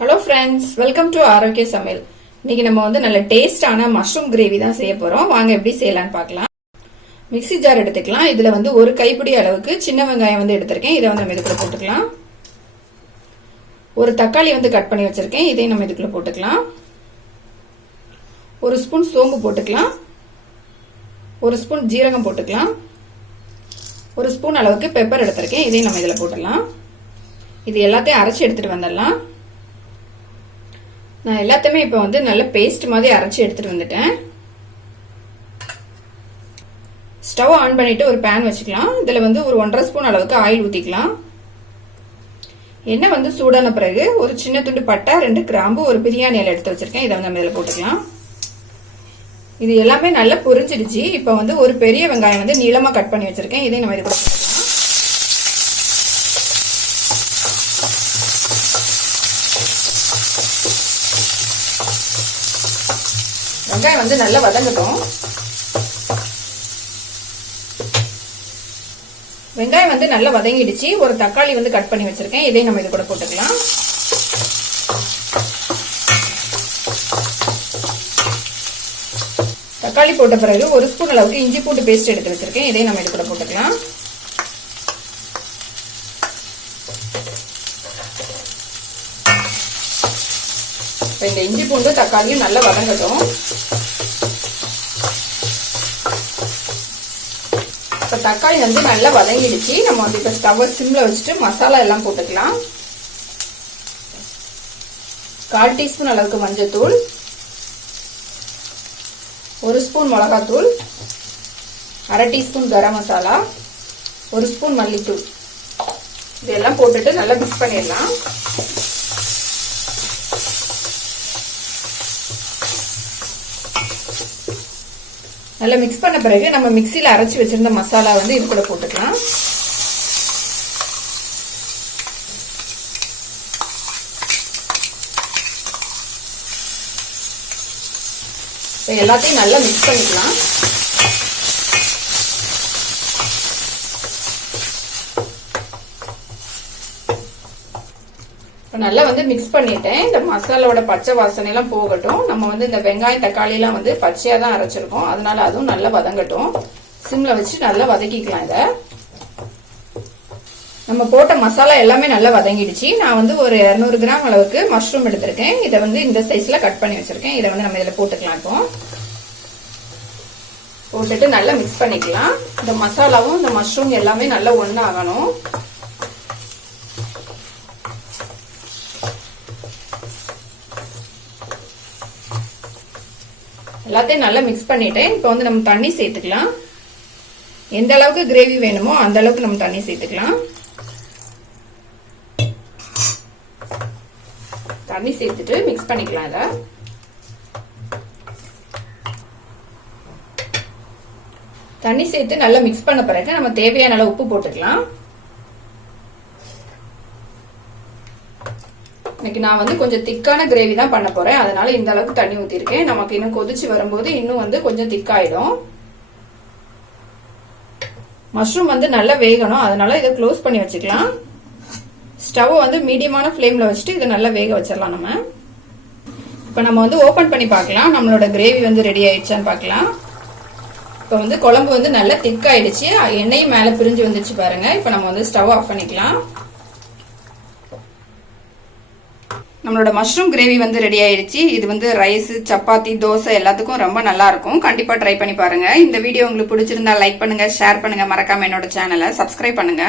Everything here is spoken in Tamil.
ஹலோ ஃப்ரெண்ட்ஸ், வெல்கம் டு ஆரோக்கிய சமையல். இன்னைக்கு நம்ம வந்து நல்ல டேஸ்டான மஷ்ரூம் கிரேவி தான் செய்ய போறோம். வாங்க எப்படி செய்யலாம்னு பார்க்கலாம். மிக்ஸி ஜார் எடுத்துக்கலாம். இதுல வந்து ஒரு கைப்பிடி அளவுக்கு சின்ன வெங்காயம் வந்து எடுத்திருக்கேன். இதை வந்து நம்ம இதுக்குள்ள போட்டுக்கலாம். ஒரு தக்காளி வந்து கட் பண்ணி வச்சிருக்கேன். இதையும் நம்ம இதுக்குள்ள போட்டுக்கலாம். ஒரு ஸ்பூன் சோம்பு போட்டுக்கலாம். ஒரு ஸ்பூன் ஜீரகம் போட்டுக்கலாம். ஒரு ஸ்பூன் அளவுக்கு பெப்பர் எடுத்திருக்கேன். இதையும் நம்ம இதுல போட்டுடலாம். இது எல்லாத்தையும் அரைச்சி எடுத்துட்டு வந்துடலாம். நான் எல்லாத்தையுமே இப்போ வந்து நல்ல பேஸ்ட் மாதிரி அரைச்சி எடுத்துட்டு வந்துட்டேன். ஸ்டவ் ஆன் பண்ணிட்டு ஒரு பேன் வச்சுக்கலாம். இதுல வந்து ஒரு 1.5 ஸ்பூன் அளவுக்கு ஆயில் ஊத்திக்கலாம். எண்ணெய் வந்து சூடான பிறகு ஒரு சின்ன துண்டு பட்டை, 2 கிராம்பு, ஒரு பிரியாணி இலை எடுத்து வச்சிருக்கேன். இதை வந்து நம்ம இதில் போட்டுக்கலாம். இது எல்லாமே நல்லா பொரிஞ்சிடுச்சு. இப்போ வந்து ஒரு பெரிய வெங்காயம் வந்து நீளமா கட் பண்ணி வச்சிருக்கேன். இதையும் நம்ம இது கூட போட்டுக்கலாம். வெங்காயம் வந்து நல்லா வதங்கட்டும். வெங்காயம் வந்து நல்லா வதங்கிடுச்சு. ஒரு தக்காளி வந்து கட் பண்ணி வச்சிருக்கேன். இதையும் நம்ம இது கூட போட்டுக்கலாம். தக்காளி போட்ட பிறகு ஒரு ஸ்பூன் அளவுக்கு இஞ்சி பூண்டு பேஸ்ட் எடுத்து வச்சிருக்கேன். இதையும் நம்ம இது கூட போட்டுக்கலாம். இந்த இஞ்சி பூண்டு தக்காளியும் நல்லா வதங்கட்டும். இப்ப தக்காளி வந்து நல்லா வதங்கிடுச்சு. நம்ம வந்து இப்ப ஸ்டவ் சிம்ல வச்சுட்டு மசாலா எல்லாம் போட்டுக்கலாம். 1/4 டீஸ்பூன் அளவுக்கு மஞ்சள்தூள், 1 ஸ்பூன் மிளகாத்தூள், 1/2 டீஸ்பூன் கரம் மசாலா, 1 ஸ்பூன் மல்லித்தூள், இதெல்லாம் போட்டுட்டு நல்லா மிக்ஸ் பண்ணிடலாம். நல்லா மிக்ஸ் பண்ண பிறகு நம்ம மிக்சியில அரைச்சி வச்சிருந்த மசாலா வந்து இது கூட போட்டுக்கலாம். எல்லாத்தையும் நல்லா மிக்ஸ் பண்ணிக்கலாம். நல்லா வந்து மிக்ஸ் பண்ணிட்டேன். இந்த மசாலாவோட பச்சை வாசனை எல்லாம் போகட்டும். நம்ம வந்து இந்த வெங்காயம் தக்காளி எல்லாம் வந்து பச்சையா தான் அரைச்சிருக்கோம். அதனால அதுவும் நல்லா வதங்கட்டும். சிம்ல வச்சு நல்லா வதக்கிக்கலாம். இத நம்ம போட்ட மசாலா எல்லாமே நல்லா வதங்கிடுச்சு. நான் வந்து ஒரு 200 கிராம் அளவுக்கு மஷ்ரூம் எடுத்திருக்கேன். இதை வந்து இந்த சைஸ்ல கட் பண்ணி வச்சிருக்கேன். இதை வந்து நம்ம இதுல போட்டுக்கலாம். இப்போ போட்டுட்டு நல்லா மிக்ஸ் பண்ணிக்கலாம். இந்த மசாலாவும் இந்த மஷ்ரூம் எல்லாமே நல்லா ஒண்ணாகணும். எல்லாத்தையும் நல்லா மிக்ஸ் பண்ணிட்டேன். இப்போ வந்து நம்ம தண்ணி சேர்த்துக்கலாம். எந்த அளவுக்கு கிரேவி வேணுமோ அந்த அளவுக்கு நம்ம தண்ணி சேர்த்துக்கலாம். தண்ணி சேர்த்துட்டு மிக்ஸ் பண்ணிக்கலாம். இத தண்ணி சேர்த்து நல்லா மிக்ஸ் பண்ண பிறகு நம்ம தேவையான அளவு உப்பு போட்டுக்கலாம். இன்னைக்கு நான் வந்து கொஞ்சம் திக்கான கிரேவி தான் பண்ண போறேன். அதனால இந்த அளவுக்கு தண்ணி ஊத்திருக்கேன். நமக்கு இன்னும் கொதிச்சு வரும்போது இன்னும் வந்து கொஞ்சம் திக்காயிடும். மஷ்ரூம் வந்து நல்லா வேகணும். அதனால இதை க்ளோஸ் பண்ணி வச்சுக்கலாம். ஸ்டவ் வந்து மீடியமான ஃப்ளேம்ல வச்சுட்டு இதை நல்லா வேக வச்சிடலாம். நம்ம இப்ப நம்ம வந்து ஓபன் பண்ணி பார்க்கலாம். நம்மளோட கிரேவி வந்து ரெடி ஆயிடுச்சான்னு பார்க்கலாம். இப்ப வந்து குழம்பு வந்து நல்லா திக்காயிடுச்சு. எண்ணெயும் மேல பிரிஞ்சு வந்துருச்சு பாருங்க. இப்ப நம்ம வந்து ஸ்டவ் ஆஃப் பண்ணிக்கலாம். நம்மளோட மஷ்ரூம் கிரேவி வந்து ரெடி ஆயிடுச்சு. இது வந்து ரைஸ், சப்பாத்தி, தோசை எல்லாத்துக்கும் ரொம்ப நல்லா இருக்கும். கண்டிப்பா ட்ரை பண்ணி பாருங்க. இந்த வீடியோ உங்களுக்கு பிடிச்சிருந்தா லைக் பண்ணுங்க, ஷேர் பண்ணுங்க. மறக்காம என்னோட சேனலை சப்ஸ்கிரைப் பண்ணுங்க.